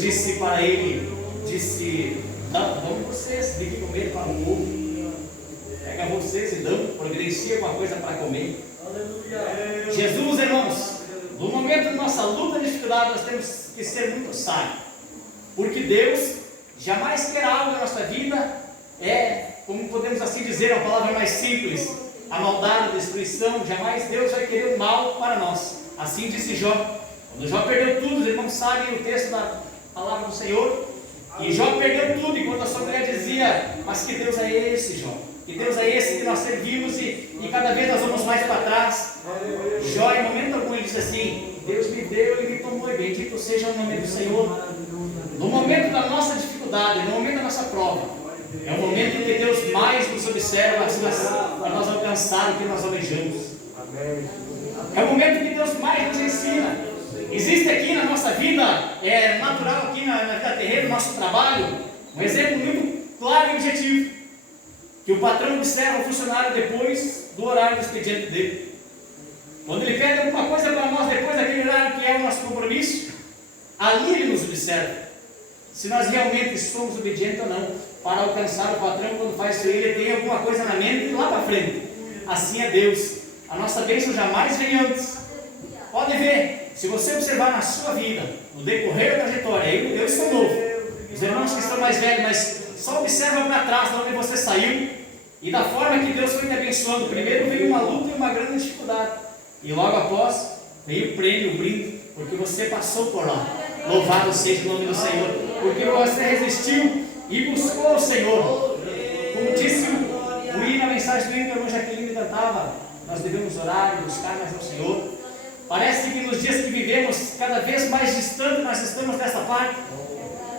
Jesus disse para ele, vamos vocês de que comer para o povo. Pega vocês e dão, providencia alguma coisa para comer. Jesus, irmãos, no momento da nossa luta e dificuldade, nós temos que ser muito sábios, porque Deus jamais quer algo na nossa vida, como podemos assim dizer, uma palavra mais simples, a maldade, a destruição. Jamais Deus vai querer o mal para nós. Assim disse Jó. Quando Jó perdeu tudo, os irmãos sabem o texto da palavra do Senhor, e Jó perdeu tudo, enquanto a sua mulher dizia: mas que Deus é esse, Jó? Que Deus é esse que nós servimos e cada vez nós vamos mais para trás? Jó, em momento algum, ele disse assim: Deus me deu e me tomou, e bendito seja o nome do Senhor. No momento da nossa dificuldade, no momento da nossa prova, é o momento em que Deus mais nos observa para nós alcançar o que nós almejamos. É o momento em que Deus mais nos ensina. Existe aqui na nossa vida natural, aqui na vida terrena, no nosso trabalho, um exemplo muito claro e objetivo, que o patrão observa o funcionário depois do horário do expediente dele. Quando ele pede alguma coisa para nós depois daquele horário que é o nosso compromisso, ali ele nos observa se nós realmente somos obedientes ou não, para alcançar o patrão. Quando faz isso, ele tem alguma coisa na mente lá para frente. Assim é Deus. A nossa bênção jamais vem antes. Pode ver, se você observar na sua vida, no decorrer da trajetória, eu sou novo, os irmãos que estão mais velhos, mas só observa para trás de onde você saiu e da forma que Deus foi te abençoando. Primeiro veio uma luta e uma grande dificuldade, e logo após veio o prêmio, o brinde, porque você passou por lá. Louvado seja o nome do Senhor, porque você resistiu e buscou o Senhor. Como disse o hino, a mensagem do hino que a irmã Jaqueline cantava, nós devemos orar e buscar mais ao Senhor. Parece que nos dias que vivemos, cada vez mais distante nós estamos dessa parte.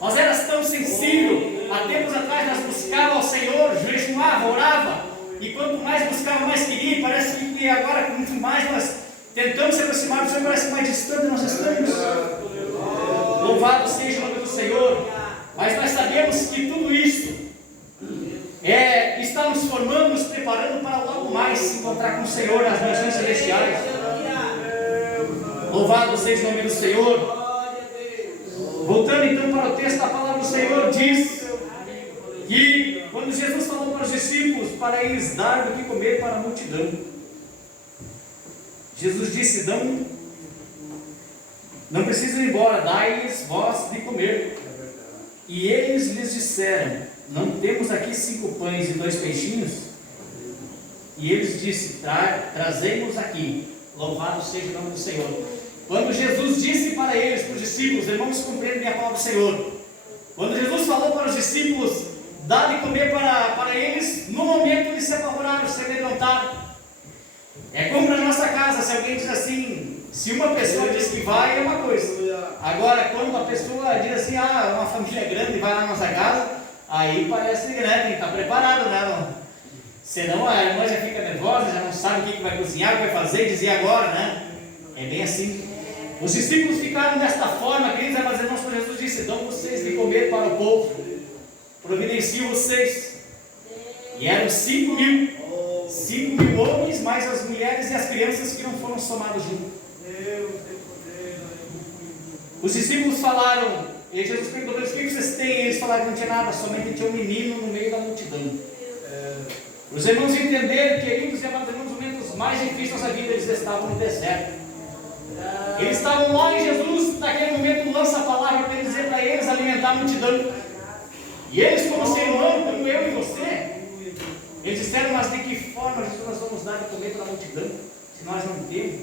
Nós éramos tão sensíveis, há tempos atrás nós buscávamos ao Senhor, jejuava, orava, e quanto mais buscava, mais queria. E parece que agora, muito mais nós tentamos se aproximar do Senhor, parece que mais distante nós estamos. Louvado seja o nome do Senhor. Mas nós sabemos que tudo isso está nos formando, nos preparando para logo mais se encontrar com o Senhor nas dimensões celestiais. Louvado seja o nome do Senhor. Voltando então para o texto, a palavra do Senhor diz que quando Jesus falou para os discípulos para eles dar do que comer para a multidão, Jesus disse: não precisam ir embora, dai-lhes vós de comer. E eles lhes disseram: não temos aqui 5 pães e 2 peixinhos? E eles disseram: trazemos aqui. Louvado seja o nome do Senhor. Quando Jesus disse para eles, para os discípulos, irmãos, compreendem a palavra do Senhor. Quando Jesus falou para os discípulos dar de comer para eles, no momento eles se apavoraram, se amedrontaram. É como na nossa casa, se alguém diz assim, se uma pessoa diz que vai, é uma coisa. Agora, quando uma pessoa diz assim, uma família grande vai lá na nossa casa, aí parece que tem que estar preparado, né? Senão a irmã já fica nervosa, já não sabe o que vai cozinhar, o que vai fazer, dizer agora, né? É bem assim. Os discípulos ficaram desta forma, queridos amados irmãos, quando Jesus disse: dão vocês de comer para o povo, providencio vocês. E eram 5 mil homens, mais as mulheres e as crianças que não foram somados juntos. Os discípulos falaram, e Jesus perguntou: o que vocês têm? Eles falaram que não tinha nada, somente tinha um menino no meio da multidão. Os irmãos entenderam, queridos e amados irmãos, os momentos mais difíceis da nossa vida, eles estavam no deserto. Eles estavam lá e Jesus, naquele momento, lança a palavra para dizer para eles alimentar a multidão. E eles, como ser humano, como eu e você, eles disseram: mas de que forma, Jesus, nós vamos dar de comer para a multidão, se nós não temos?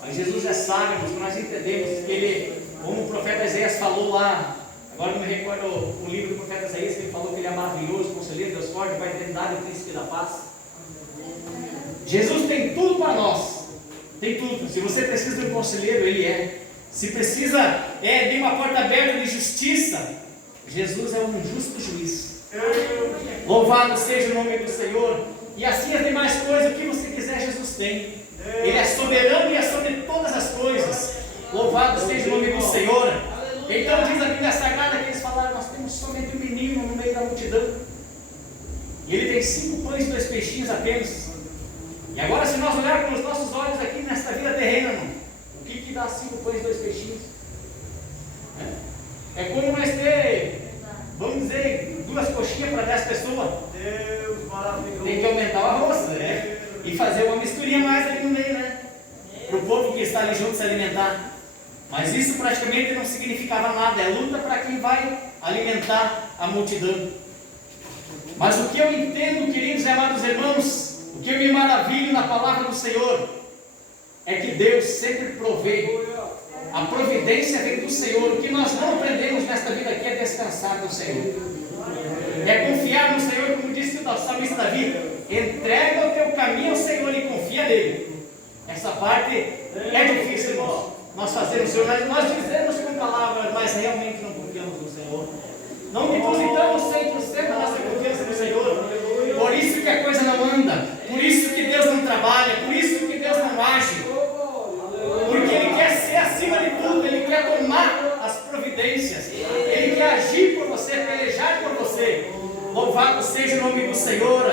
Mas Jesus é sábio, nós entendemos que ele, como o profeta Isaías falou lá, agora não me recordo o livro do profeta Isaías, que ele falou que ele é maravilhoso, conselheiro, Deus forte, Pai da eternidade e príncipe da paz. Jesus tem tudo para nós. Tem tudo. Se você precisa de um conselheiro, ele é. Se precisa de uma porta aberta de justiça, Jesus é um justo juiz. Louvado seja o nome do Senhor. E assim as demais coisas, o que você quiser, Jesus tem. Ele é soberano e é sobre todas as coisas. Louvado seja o nome do Senhor. Então diz a Bíblia Sagrada que eles falaram: nós temos somente um menino no meio da multidão, e ele tem 5 pães e 2 peixinhos apenas. E agora, se nós olharmos com os nossos olhos aqui nesta vida terrena, o que dá 5 pães e 2 peixinhos? É como nós ter, vamos dizer, 2 coxinhas para 10 pessoas. Deus maravilhoso. Tem que aumentar o arroz, né? E fazer uma misturinha mais ali no meio, né? Para o povo que está ali junto se alimentar. Mas isso praticamente não significava nada. É luta para quem vai alimentar a multidão. Mas o que eu entendo, queridos e amados irmãos, o que eu me maravilho na palavra do Senhor, é que Deus sempre provê. A providência vem do Senhor. O que nós não aprendemos nesta vida aqui é descansar no Senhor. É confiar no Senhor, como disse o salmista Davi. Entrega o teu caminho ao Senhor e confia nele. Essa parte é difícil, irmãos. Nós fazemos, Senhor, nós dizemos com palavras, mas realmente não confiamos no Senhor. Não depositamos 100% da nossa confiança no Senhor. Por isso que a coisa não anda. Por isso que Deus não trabalha. Por isso que Deus não age. Porque Ele quer ser acima de tudo. Ele quer tomar as providências. Ele quer agir por você, pelejar por você. Louvado seja o nome do Senhor.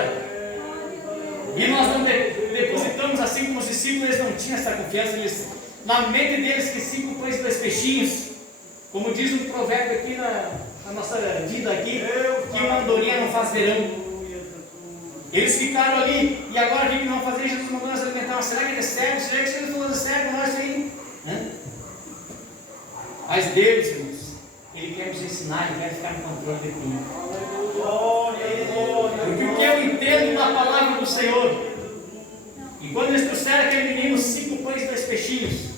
E nós não depositamos assim como os discípulos. Eles não tinham essa confiança. Na mente deles que 5 pães e 2 peixinhos. Como diz um provérbio aqui na nossa vida aqui, que uma andorinha não faz verão. Eles ficaram ali, e agora o que não fazer? Jesus mandou nos alimentar. Será que ele serve? Será que Jesus falou serve nós aí? Mas Deus, irmãos, Ele quer nos ensinar, Ele quer ficar no controle de tudo. Porque o que eu entendo na palavra do Senhor, e quando eles trouxeram aquele menino 5 pães e 2 peixinhos,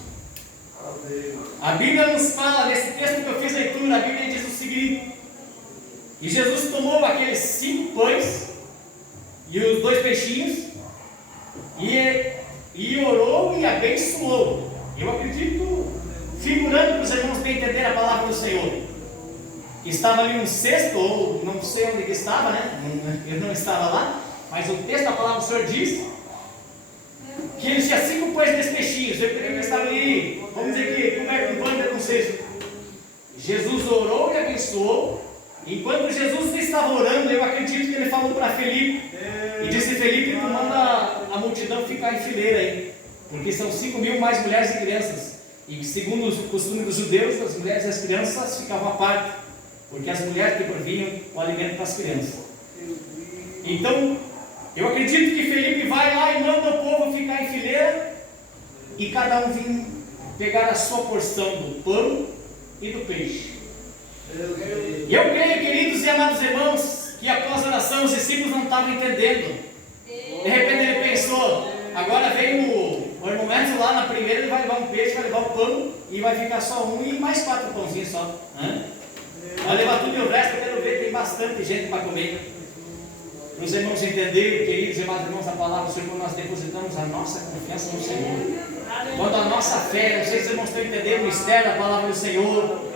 a Bíblia nos fala, nesse texto que eu fiz a leitura, a Bíblia diz o seguinte: e Jesus tomou aqueles 5 pães e os 2 peixinhos e orou e abençoou. Eu acredito, figurando para os irmãos bem entender a palavra do Senhor, estava ali um cesto, ou não sei onde que estava, né? Eu não estava lá, mas o texto da palavra do Senhor diz que ele tinha 5 pães e 2 peixinhos. Eu creio que estava ali, vamos dizer que como é que um pão com cesto. Jesus orou e abençoou. Enquanto Jesus estava orando, eu acredito que ele falou para Felipe, e disse: Felipe, tu manda a multidão ficar em fileira aí, porque são 5.000 mais mulheres e crianças. E segundo o costume dos judeus, as mulheres e as crianças ficavam à parte, porque as mulheres que provinham o alimento para as crianças. Então, eu acredito que Felipe vai lá e manda o povo ficar em fileira, e cada um vir pegar a sua porção do pão e do peixe. E eu creio, queridos e amados irmãos, que após a oração os discípulos não estavam entendendo. De repente ele pensou: agora vem o momento lá na primeira, ele vai levar um peixe, vai levar o pão, e vai ficar só um e mais 4 pãozinhos só. Vai levar tudo e o resto, eu quero ver, tem bastante gente para comer. Para os irmãos entenderem, queridos e amados irmãos, a palavra do Senhor, nós depositamos a nossa confiança no Senhor. Quando a nossa fé, não sei se os irmãos estão entendendo o mistério da palavra do Senhor.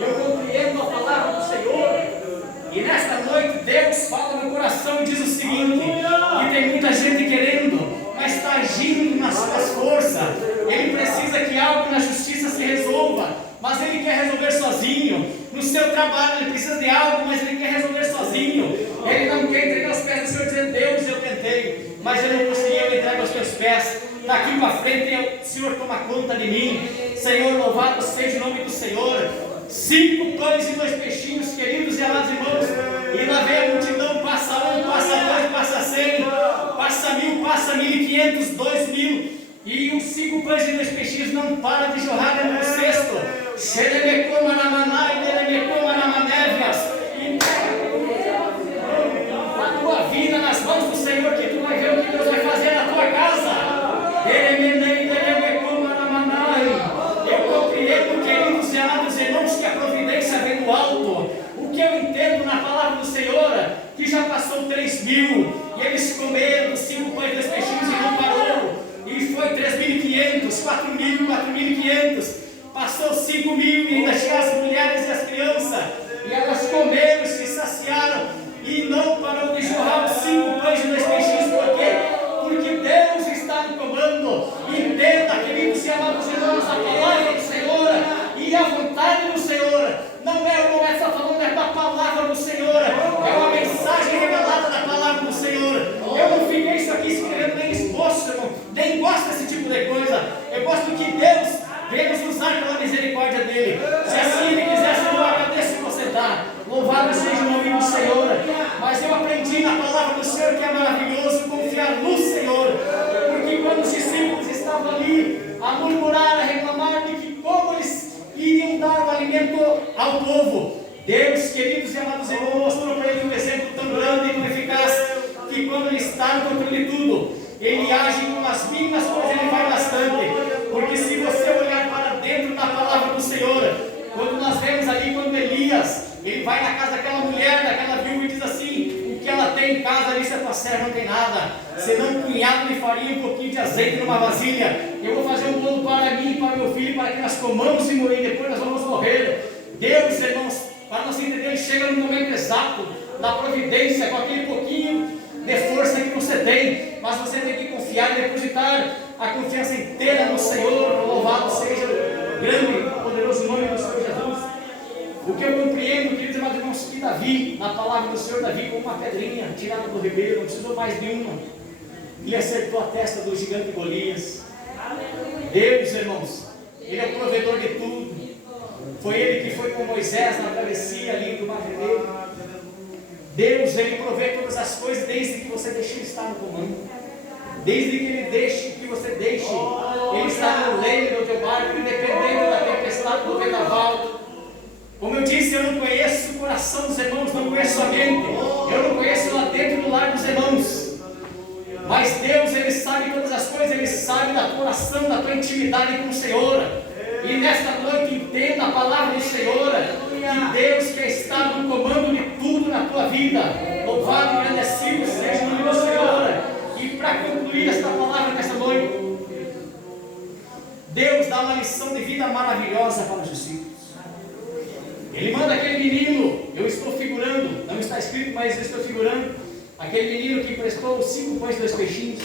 Eu compreendo a palavra do Senhor, e nesta noite Deus fala no meu coração e diz o seguinte: que tem muita gente querendo, mas está agindo nas suas forças. Ele precisa que algo na justiça se resolva, mas ele quer resolver sozinho. No seu trabalho ele precisa de algo, mas ele quer resolver sozinho. Ele não quer entregar aos pés do Senhor dizendo: Deus, eu tentei, mas eu não consegui, eu entrego aos teus pés. Daqui para frente o Senhor toma conta de mim. Senhor, louvado seja o nome do Senhor. 5 pães e 2 peixinhos, queridos e amados irmãos, e lá vem a multidão, passa 1, passa 2, passa 100, passa 1.000, passa 1.500, 2.000, e os 5 pães e 2 peixinhos não param de jorrar dentro do cesto. Xerebecoma na manai, terebecoma na manévias. A tua vida nas mãos do Senhor, que tu vai ver o que Deus vai fazer na tua casa. Eu compreendo, queridos e amados irmãos, que a providência vem do alto. O que eu entendo na palavra do Senhor, que já passou 3.000, e eles comeram 5 pães e 2 peixinhos e não parou, e foi 3.500, 4.000, 4.500, passou 5.000 e ainda tinha as mulheres e as crianças, e elas comeram, se saciaram, e não parou de jorrar os 5 pães e 2 peixinhos. Por quê? Porque Deus está no comando. Entenda, queridos e amados irmãos, a palavra do Senhor e a vontade do Senhor. Não é só falando, é da palavra do Senhor. É uma mensagem revelada da palavra do Senhor. Eu não fiquei isso aqui escrevendo nem esboço, irmão. Nem gosto desse tipo de coisa. Eu gosto que Deus a murmurar, a reclamar de que como eles iriam dar o alimento ao povo. Deus, queridos e amados irmãos, mostrou para ele um exemplo tão grande e tão eficaz, que quando ele está no controle de tudo, ele age com as mínimas coisas, ele vai bastante. Porque se você olhar para dentro da palavra do Senhor, quando nós vemos ali, quando Elias, ele vai na casa daquela mulher, daquela viúva, e diz assim: o que ela tem em casa ali, se a tua serva não tem nada, senão um punhado de farinha, um pouquinho de azeite numa vasilha. Eu vou fazer um bolo para mim e para meu filho, para que nós comamos e depois nós vamos morrer. Deus, irmãos, para nós entender, chega no momento exato da providência, com aquele pouquinho de força que você tem, mas você tem que confiar e depositar a confiança inteira no Senhor. Louvado seja o grande e poderoso nome do Senhor Jesus. O que eu compreendo, queridos amados irmãos, que Davi, na palavra do Senhor, Davi com uma pedrinha tirada do ribeiro, não precisou mais de uma, ele acertou a testa do gigante Golias. Deus, irmãos, Ele é o provedor de tudo. Foi Ele que foi com Moisés na travessia ali do Mar Vermelho. Deus, Ele provê todas as coisas, desde que você deixe Ele estar no comando, desde que Ele deixe, que você deixe Ele estar no leme do teu barco, independente da tempestade, do vendaval. Como eu disse, eu não conheço o coração dos irmãos, não conheço a mente, eu não conheço lá dentro do lar dos irmãos, mas Deus, Ele sabe todas as coisas, Ele sabe da tua oração, da tua intimidade com o Senhor. E nesta noite entenda a palavra do Senhor, que Deus quer estar no comando de tudo na tua vida. Louvado e agradecido seja o nome do Senhor. E para concluir esta palavra nesta noite, Deus dá uma lição de vida maravilhosa para os discípulos. Ele manda aquele menino, eu estou figurando, não está escrito, mas eu estou figurando, aquele menino que emprestou os 5 pães e 2 peixinhos.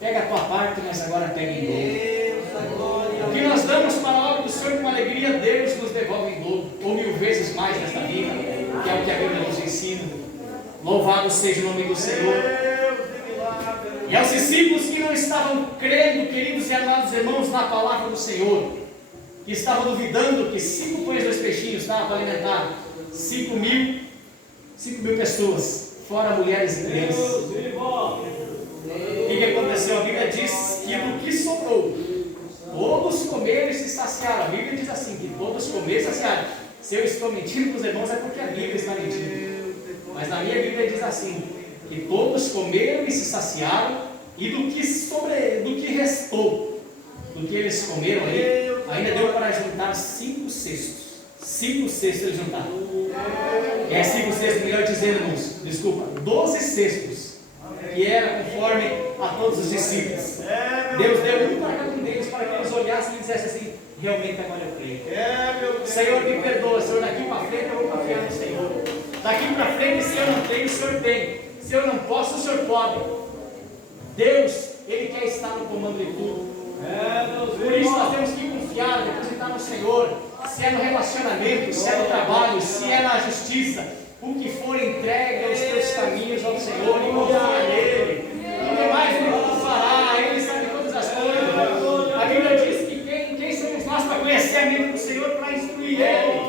Pega a tua parte, mas agora pega em dobro. O que nós damos para a obra do Senhor com alegria, Deus nos devolve em dobro, ou 1000 vezes mais nesta vida, que é o que a Bíblia nos ensina. Louvado seja o nome do Senhor. E aos discípulos que não estavam crendo, queridos e amados irmãos, na palavra do Senhor, que estavam duvidando que 5 pães e 2 peixinhos dava para alimentar 5 mil pessoas, fora mulheres e crianças. O que aconteceu? A Bíblia diz que do que sobrou, todos comeram e se saciaram. A Bíblia diz assim, que todos comeram e se saciaram. Se eu estou mentindo para os irmãos, é porque a Bíblia está mentindo. Mas na minha Bíblia diz assim, que todos comeram e se saciaram, e do que restou, do que eles comeram ali, ainda deu para juntar 5 cestos. 5 cestos eles juntaram. 5 cestos, melhor dizendo, irmãos, desculpa, 12 cestos, que era conforme a todos os discípulos. Deus deu um para cada um deles, para que eles olhassem e dissessem assim: realmente agora eu creio. Senhor, me perdoa, Senhor, daqui para frente eu vou confiar no Senhor. Daqui para frente, se eu não tenho, o Senhor tem. Se eu não posso, o Senhor pode. Deus, Ele quer estar no comando de tudo. Por isso nós temos que confiar, depositar no Senhor. Se é no relacionamento, se é no trabalho, se é na justiça, o que for, entregue aos teus caminhos ao Senhor e confia nele. Não mais Ele fará, Ele sabe todas as coisas. A Bíblia diz que quem somos nós para conhecer a mente do Senhor, para instruir Ele?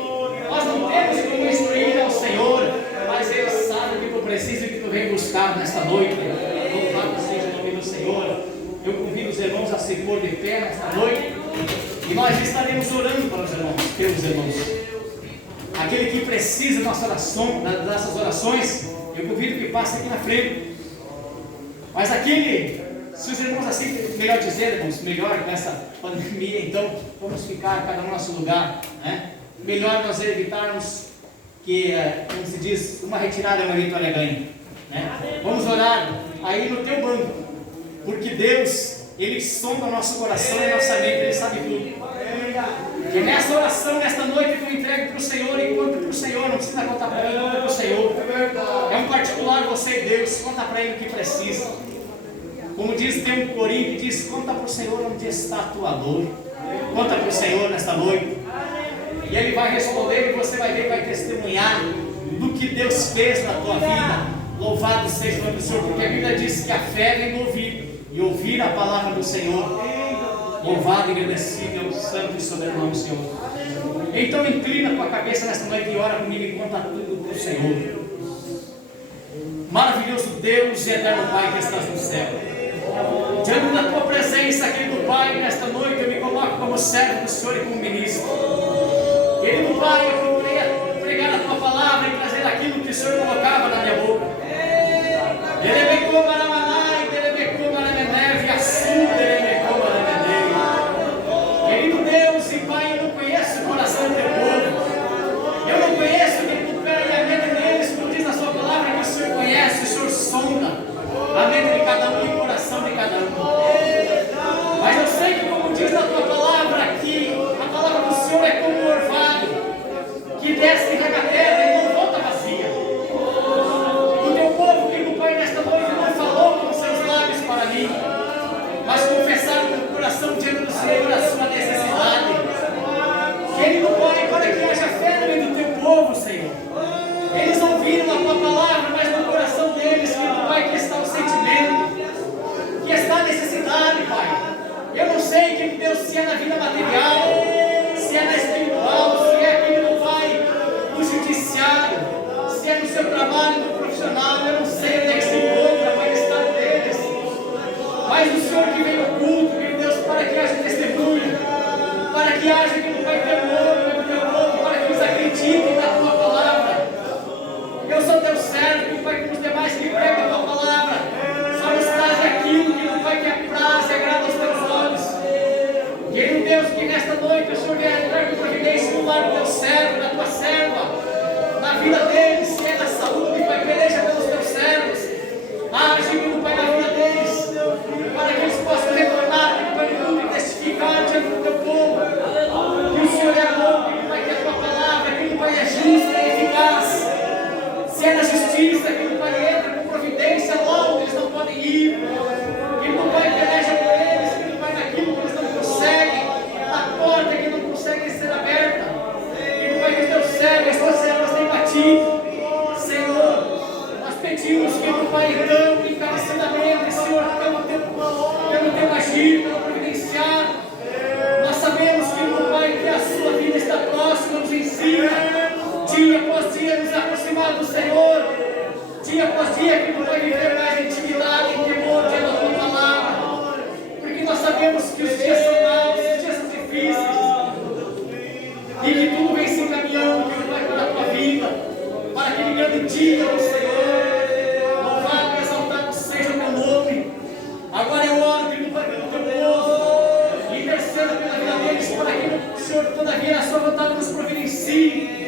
Nós não temos como instruir ao Senhor, mas Ele sabe o que tu precisas e o que tu vem buscar nesta noite. Louvado seja o nome do Senhor. Eu convido os irmãos a se pôr de pé nesta noite, e nós estaremos orando para os irmãos, pelos irmãos. Aquele que precisa dessas orações, eu convido que passe aqui na frente. Mas se os irmãos assim, melhor dizer, irmãos, melhor com essa pandemia, então vamos ficar cada um no nosso lugar, né? Melhor nós evitarmos que, como se diz, uma retirada é uma vitória ganha, né? Vamos orar aí no teu banco, porque Deus, Ele sonda o nosso coração e a nossa mente, Ele sabe tudo. Que nessa oração, nesta noite, tu entregue para o Senhor e conta para o Senhor, não precisa contar para mim, conta para o Senhor. É um particular, você e Deus, conta para Ele o que precisa. Como diz, tem um corinho que diz: conta para o Senhor onde está a tua dor. Conta para o Senhor nesta noite, e Ele vai responder, e você vai ver, vai testemunhar do que Deus fez na tua vida. Louvado seja o nome do Senhor, porque a Bíblia diz que a fé vem do ouvir, e ouvir a palavra do Senhor. Louvado e agradecido é o santo e soberano nome do Senhor. Então inclina a tua cabeça nesta noite e ora comigo e conta tudo para o Senhor. Maravilhoso Deus e eterno Pai que estás no céu, diante da tua presença, querido Pai, nesta noite Senhor e como ministro. Querido Pai, eu procurei pregar a Tua palavra e trazer aquilo que o Senhor colocava na minha boca. Querido Deus e Pai, eu não conheço o coração do Teu povo. Eu não conheço aquele pé e a mente deles, como diz na Sua palavra, que o Senhor conhece, o Senhor sonda a mente de cada um e o coração de cada um. Mas eu sei que, como diz na Tua palavra, que a palavra do Senhor é como um orvalho que desce e rega a terra e não volta vazia. O Teu povo, querido Pai, nesta noite não falou com seus lábios para mim, mas confessaram no coração diante do Senhor a sua necessidade. Querido Pai, para que haja fé no meio do Teu povo, Senhor. Eles ouviram a Tua palavra, mas no coração deles, querido Pai, que está o sentimento, que está a necessidade, Pai. Eu não sei, querido Deus, se é na vida material, se é na espiritual, se é, querido Pai, no judiciário, se é no seu trabalho, no profissional. Eu não sei onde é que se encontra, Pai, o estado deles. Mas o Senhor que veio ao culto, querido Deus, para que haja testemunho, para que haja, querido Pai, temor no Teu povo, para que eles acreditem na Tua palavra. Eu sou Teu servo, querido Pai, que os demais que pregam a Tua palavra, só nos traz aquilo, querido Pai, que apraz e agrada aos Teus olhos. Querido Deus, que nesta noite o Senhor venha entrar com providência no lar do Teu servo, da Tua serva, na vida deles, se é na saúde, Pai, peleja pelos Teus servos. Age, querido Pai, na vida deles, para que eles possam retornar, querido Pai, no mundo e testificar diante do Teu povo que o Senhor é bom, querido Pai, que a Tua palavra, querido Pai, é justa e eficaz. Se é na justiça, querido Pai, entra com providência logo eles não podem ir. Querido Pai, peleja por eles, querido Pai, naquilo que eles não conseguem, na porta que não conseguem ser aberta. Querido Pai, que os Teus servos, Tuas servas têm batido. Senhor, nós pedimos, querido Pai, então, encarecidamente, Senhor, pelo Teu agir, pelo providenciar. Nós sabemos, querido Pai, que a Sua vida está próxima, nos ensina, dia após dia, nos aproximar do Senhor, dia após dia, querido Pai, viver mais intimidade, em temor diante da Tua palavra, porque nós sabemos que os dias são maus, os dias são difíceis, e que tudo vem se encaminhando, querido Pai, para a Tua vida, para aquele grande dia do Senhor. Louvado e exaltado seja o Teu nome. Agora eu oro, querido Pai, pelo Teu povo, e intercedo pela vida deles, para que o Senhor, todavia, a Sua vontade nos providencie.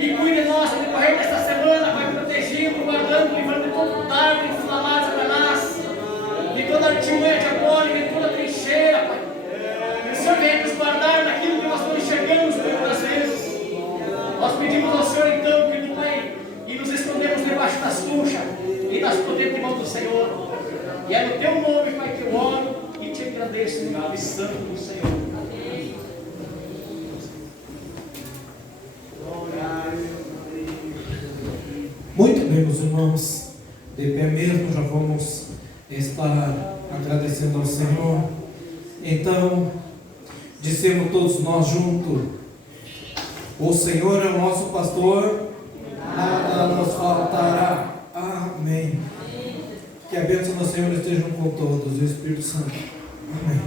E cuide de nós no decorrer desta semana, Pai, protegendo, guardando, livrando de todo dardo inflamado, Satanás, de toda artimanha diabólica, de toda trincheira, Pai. Que o Senhor venha nos guardar naquilo que nós não enxergamos muitas vezes. Nós pedimos ao Senhor, então, querido Pai, e nos escondemos debaixo das tuchas e das potentes mãos do Senhor. E é no Teu nome, Pai, que eu oro e Te agradeço no nome santo do Senhor. Muito bem, meus irmãos, de pé mesmo, já vamos estar agradecendo ao Senhor. Então, dissemos todos nós juntos: o Senhor é o nosso pastor, nada nos faltará. Amém. Que a bênção do Senhor esteja com todos, o Espírito Santo. Amém.